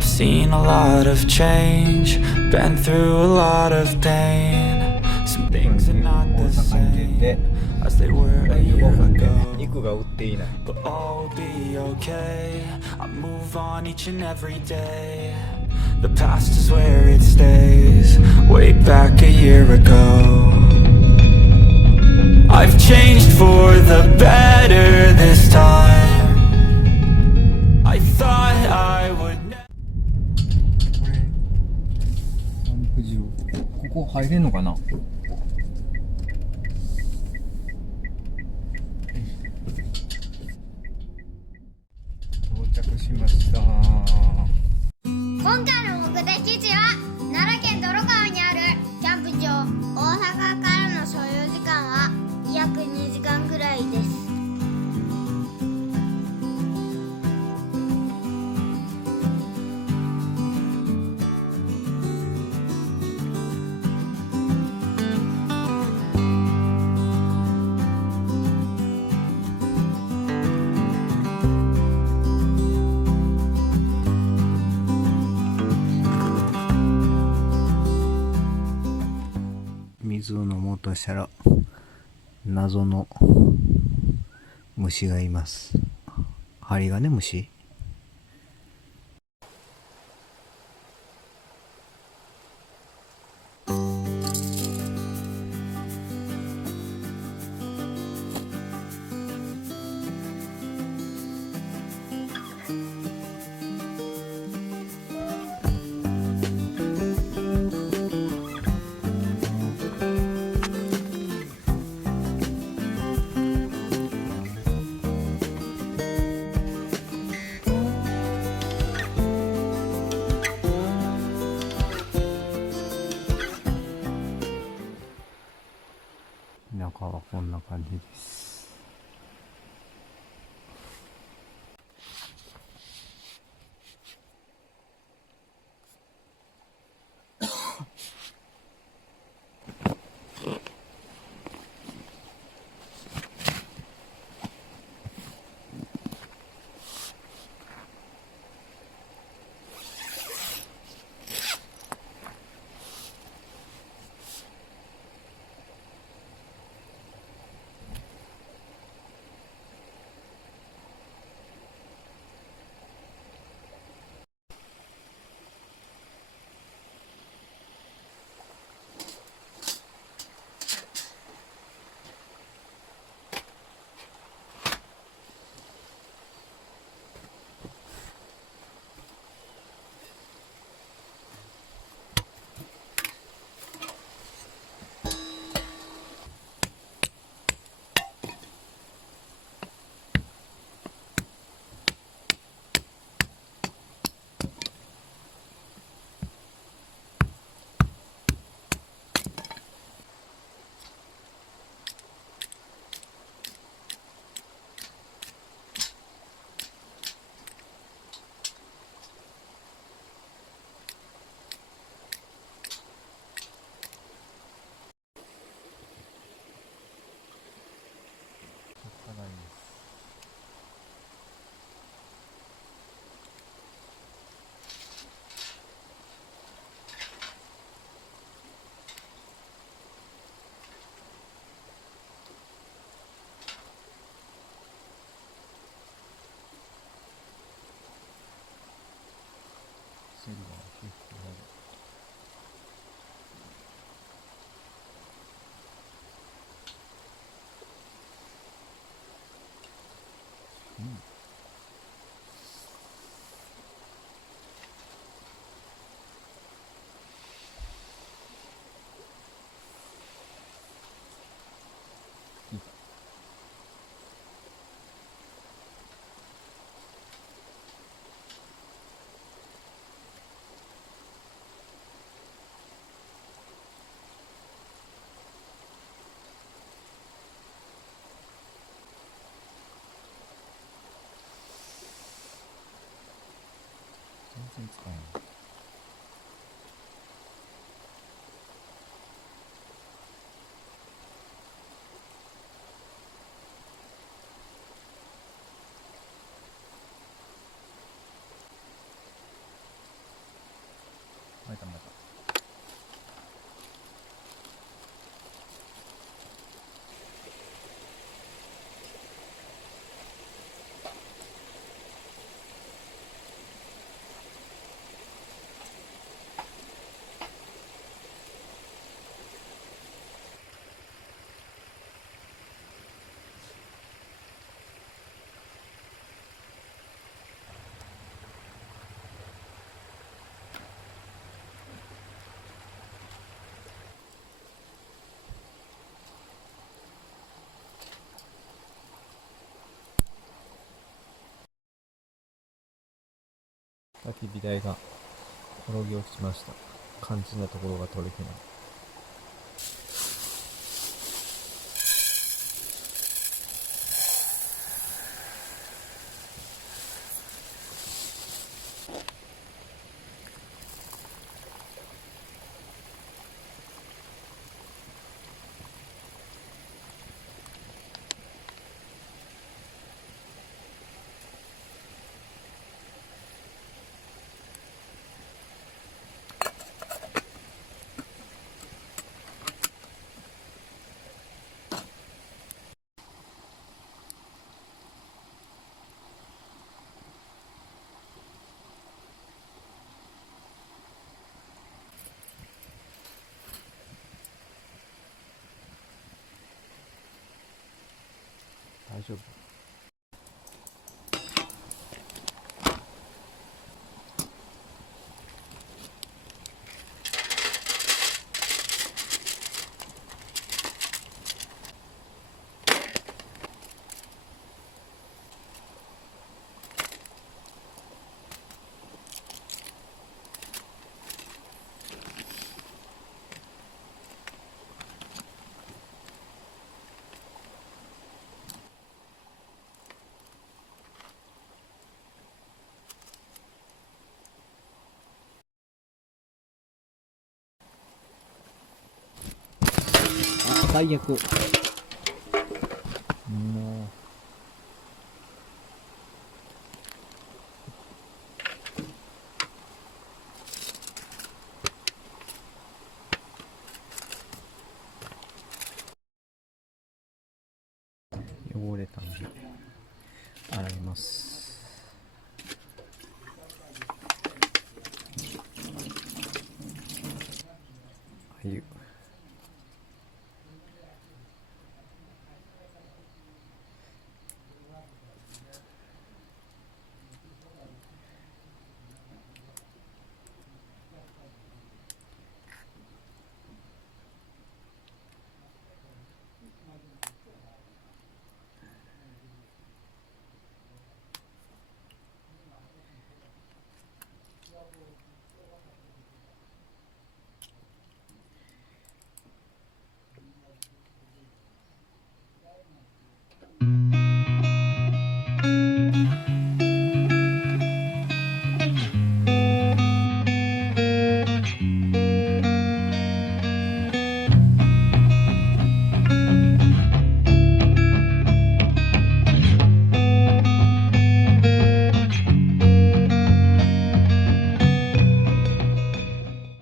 I've seen a lot of change, been through a lot of pain. Some things are not the same as they were a year ago. 肉が売っていない。 But all will be okay. I move on each and every day. The past is where it stays. Way back a year ago. I've changed for the better this time. I thought I would. これキャンプ場、ここ入れんのかな。到着しました。今回の目的地は奈良県泥川にあるキャンプ場。大阪からの所要時間は約2時間くらいです。水を飲もうとしたら謎の虫がいます。ハリガネムシ。中はこんな感じです。セルが結構ある。全然使えない。またまた。焚き火台が転げ落ちました。肝心なところが取れてない。大丈夫？あ、最悪。もう汚れたんで洗います。あゆ。